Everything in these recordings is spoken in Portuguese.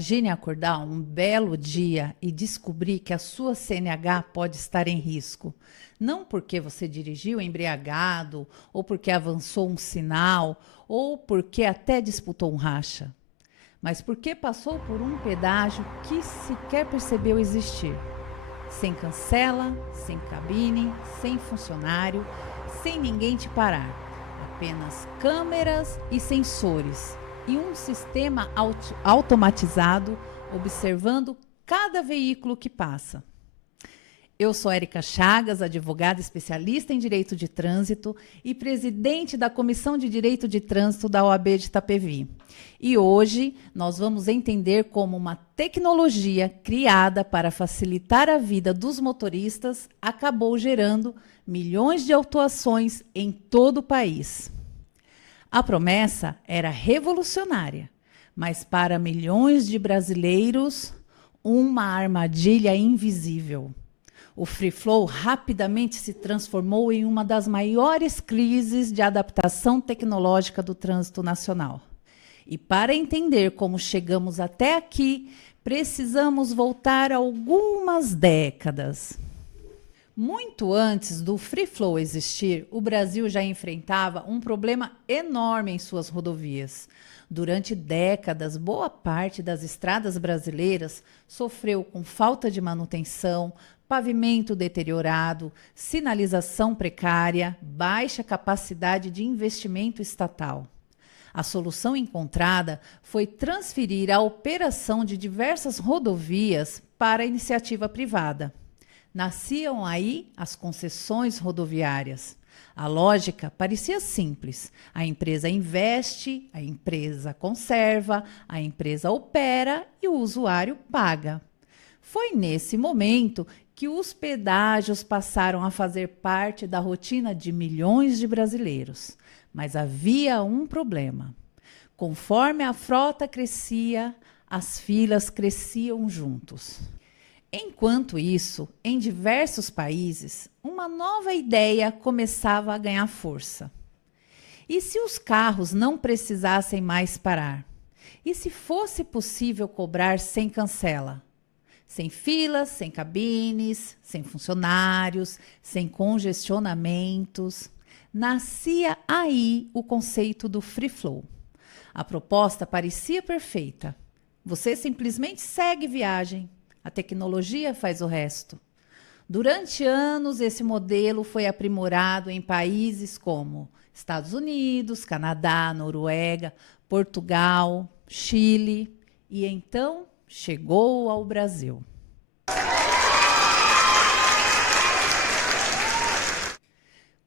Imagine acordar um belo dia e descobrir que a sua CNH pode estar em risco. Não porque você dirigiu embriagado, ou porque avançou um sinal, ou porque até disputou um racha, mas porque passou por um pedágio que sequer percebeu existir. Sem cancela, sem cabine, sem funcionário, sem ninguém te parar. Apenas câmeras e sensores e um sistema automatizado observando cada veículo que passa. Eu sou Érica Chagas, advogada especialista em Direito de Trânsito e presidente da Comissão de Direito de Trânsito da OAB de Itapevi. E hoje nós vamos entender como uma tecnologia criada para facilitar a vida dos motoristas acabou gerando milhões de autuações em todo o país. A promessa era revolucionária, mas para milhões de brasileiros, uma armadilha invisível. O Free Flow rapidamente se transformou em uma das maiores crises de adaptação tecnológica do trânsito nacional. E para entender como chegamos até aqui, precisamos voltar algumas décadas. Muito antes do Free Flow existir, o Brasil já enfrentava um problema enorme em suas rodovias. Durante décadas, boa parte das estradas brasileiras sofreu com falta de manutenção, pavimento deteriorado, sinalização precária, baixa capacidade de investimento estatal. A solução encontrada foi transferir a operação de diversas rodovias para a iniciativa privada. Nasciam aí as concessões rodoviárias. A lógica parecia simples. A empresa investe, a empresa conserva, a empresa opera e o usuário paga. Foi nesse momento que os pedágios passaram a fazer parte da rotina de milhões de brasileiros. Mas havia um problema. Conforme a frota crescia, as filas cresciam juntos. Enquanto isso, em diversos países, uma nova ideia começava a ganhar força. E se os carros não precisassem mais parar? E se fosse possível cobrar sem cancela? Sem filas, sem cabines, sem funcionários, sem congestionamentos. Nascia aí o conceito do Free Flow. A proposta parecia perfeita. Você simplesmente segue viagem. A tecnologia faz o resto. Durante anos, esse modelo foi aprimorado em países como Estados Unidos, Canadá, Noruega, Portugal, Chile e então chegou ao Brasil.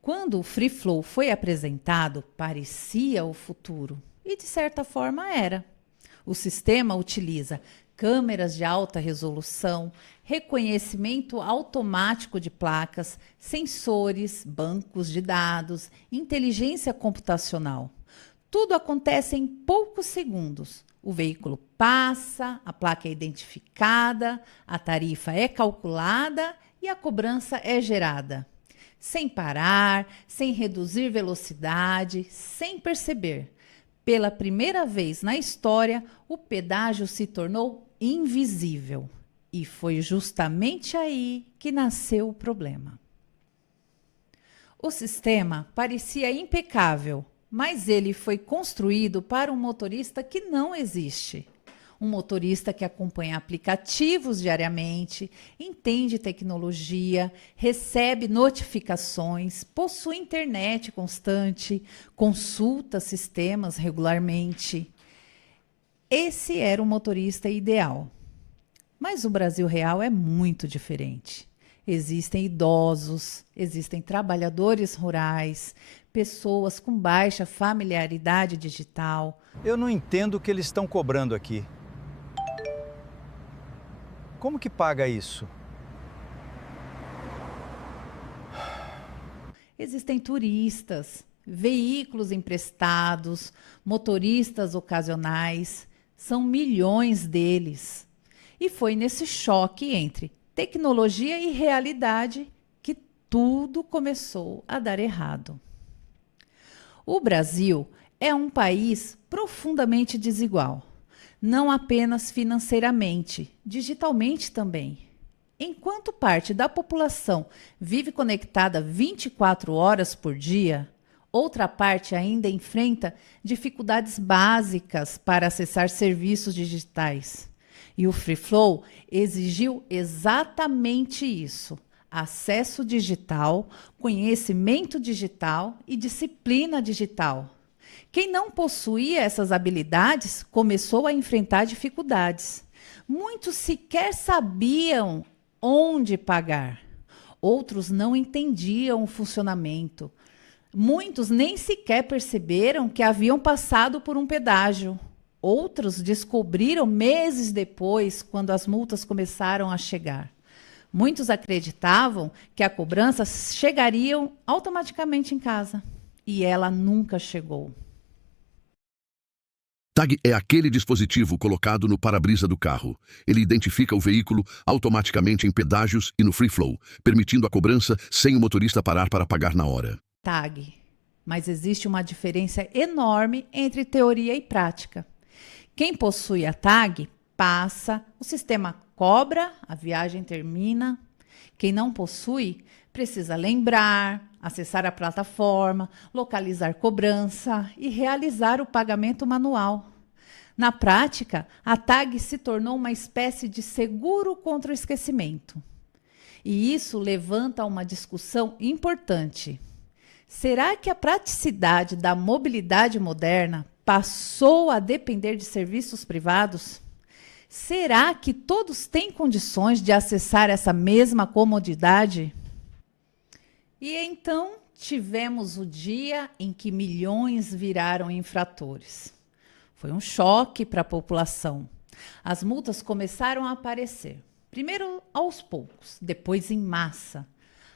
Quando o Free Flow foi apresentado, parecia o futuro e, de certa forma, era. O sistema utiliza câmeras de alta resolução, reconhecimento automático de placas, sensores, bancos de dados, inteligência computacional. Tudo acontece em poucos segundos. O veículo passa, a placa é identificada, a tarifa é calculada e a cobrança é gerada. Sem parar, sem reduzir velocidade, sem perceber. Pela primeira vez na história, o pedágio se tornou invisível. E foi justamente aí que nasceu o problema. O sistema parecia impecável, mas ele foi construído para um motorista que não existe. Um motorista que acompanha aplicativos diariamente, entende tecnologia, recebe notificações, possui internet constante, consulta sistemas regularmente. Esse era o motorista ideal. Mas o Brasil real é muito diferente. Existem idosos, existem trabalhadores rurais, pessoas com baixa familiaridade digital. Eu não entendo o que eles estão cobrando aqui. Como que paga isso? Existem turistas, veículos emprestados, motoristas ocasionais. São milhões deles. E foi nesse choque entre tecnologia e realidade que tudo começou a dar errado. O Brasil é um país profundamente desigual. não apenas financeiramente, digitalmente também. Enquanto parte da população vive conectada 24 horas por dia, outra parte ainda enfrenta dificuldades básicas para acessar serviços digitais. E o Free Flow exigiu exatamente isso: acesso digital, conhecimento digital e disciplina digital. Quem não possuía essas habilidades começou a enfrentar dificuldades. Muitos sequer sabiam onde pagar. Outros não entendiam o funcionamento. Muitos nem sequer perceberam que haviam passado por um pedágio. Outros descobriram meses depois, quando as multas começaram a chegar. Muitos acreditavam que a cobrança chegaria automaticamente em casa. E ela nunca chegou. Tag é aquele dispositivo colocado no para-brisa do carro. Ele identifica o veículo automaticamente em pedágios e no Free Flow, permitindo a cobrança sem o motorista parar para pagar na hora. Tag. Mas existe uma diferença enorme entre teoria e prática. Quem possui a tag passa, o sistema cobra, a viagem termina. Quem não possui precisa lembrar, acessar a plataforma, localizar cobrança e realizar o pagamento manual. Na prática, a tag se tornou uma espécie de seguro contra o esquecimento. E isso levanta uma discussão importante. Será que a praticidade da mobilidade moderna passou a depender de serviços privados? Será que todos têm condições de acessar essa mesma comodidade? E então tivemos o dia em que milhões viraram infratores. Foi um choque para a população. As multas começaram a aparecer, primeiro aos poucos, depois em massa,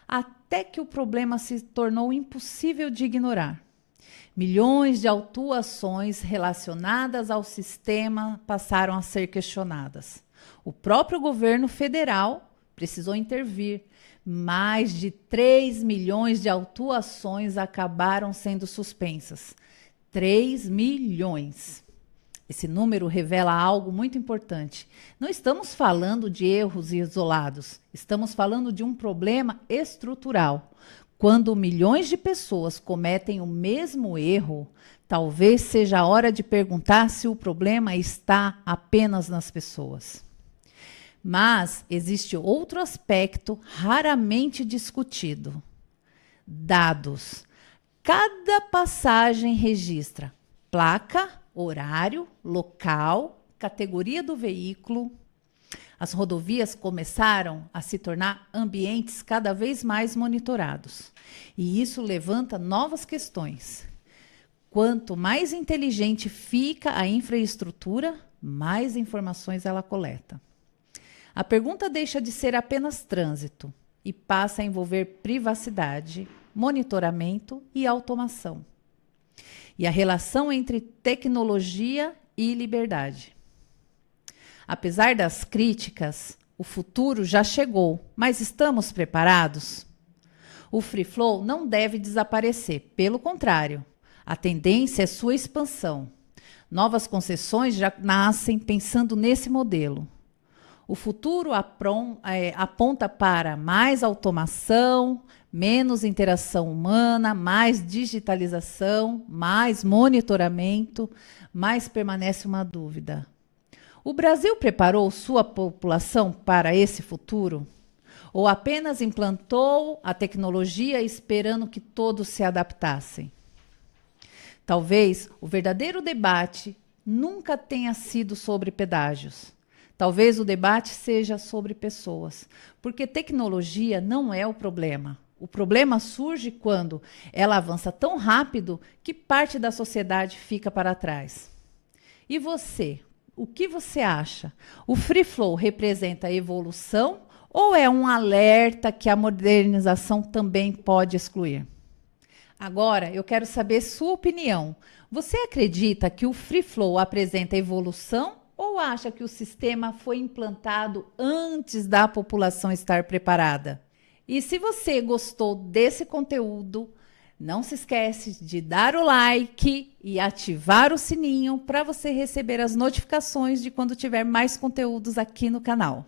até que o problema se tornou impossível de ignorar. Milhões de autuações relacionadas ao sistema passaram a ser questionadas. O próprio governo federal precisou intervir. Mais de 3 milhões de autuações acabaram sendo suspensas. 3 milhões. Esse número revela algo muito importante. Não estamos falando de erros isolados. Estamos falando de um problema estrutural. Quando milhões de pessoas cometem o mesmo erro, talvez seja a hora de perguntar se o problema está apenas nas pessoas. Mas existe outro aspecto raramente discutido: dados. Cada passagem registra placa, horário, local, categoria do veículo. As rodovias começaram a se tornar ambientes cada vez mais monitorados. E isso levanta novas questões. Quanto mais inteligente fica a infraestrutura, mais informações ela coleta. A pergunta deixa de ser apenas trânsito e passa a envolver privacidade, monitoramento e automação. E a relação entre tecnologia e liberdade. Apesar das críticas, o futuro já chegou, mas estamos preparados? O Free Flow não deve desaparecer, pelo contrário, a tendência é sua expansão. Novas concessões já nascem pensando nesse modelo. O futuro aponta para mais automação, menos interação humana, mais digitalização, mais monitoramento, mas permanece uma dúvida. O Brasil preparou sua população para esse futuro? Ou apenas implantou a tecnologia esperando que todos se adaptassem? Talvez o verdadeiro debate nunca tenha sido sobre pedágios. Talvez o debate seja sobre pessoas, porque tecnologia não é o problema. O problema surge quando ela avança tão rápido que parte da sociedade fica para trás. E você? O que você acha? O Free Flow representa evolução ou é um alerta que a modernização também pode excluir? Agora, eu quero saber sua opinião. Você acredita que o Free Flow apresenta evolução ou acha que o sistema foi implantado antes da população estar preparada? E se você gostou desse conteúdo, Não se esquece de dar o like e ativar o sininho para você receber as notificações de quando tiver mais conteúdos aqui no canal.